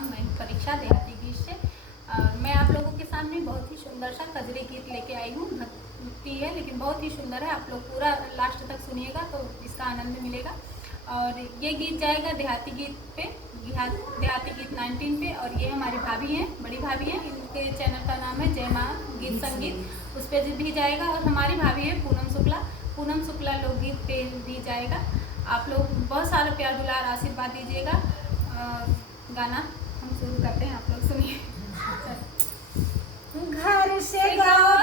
प्रणाम। मैं परीक्षा देहाती गीत से मैं आप लोगों के सामने बहुत ही सुंदर सा कजरी गीत लेके आई हूँ। भक्ति है लेकिन बहुत ही सुंदर है। आप लोग पूरा लास्ट तक सुनिएगा तो इसका आनंद मिलेगा। और ये गीत जाएगा देहाती गीत पे, देहाती गीत 19 पे। और ये हमारी भाभी हैं, बड़ी भाभी हैं, इनके चैनल का नाम है जय माँ गीत संगीत, उस पर भी जाएगा। और हमारी भाभी है पूनम शुक्ला लोकगीत पे भी जाएगा। आप लोग बहुत सारा प्यार दुलार आशीर्वाद दीजिएगा। गाना हम शुरू करते हैं, आप लोग सुनिए। घर से गाँव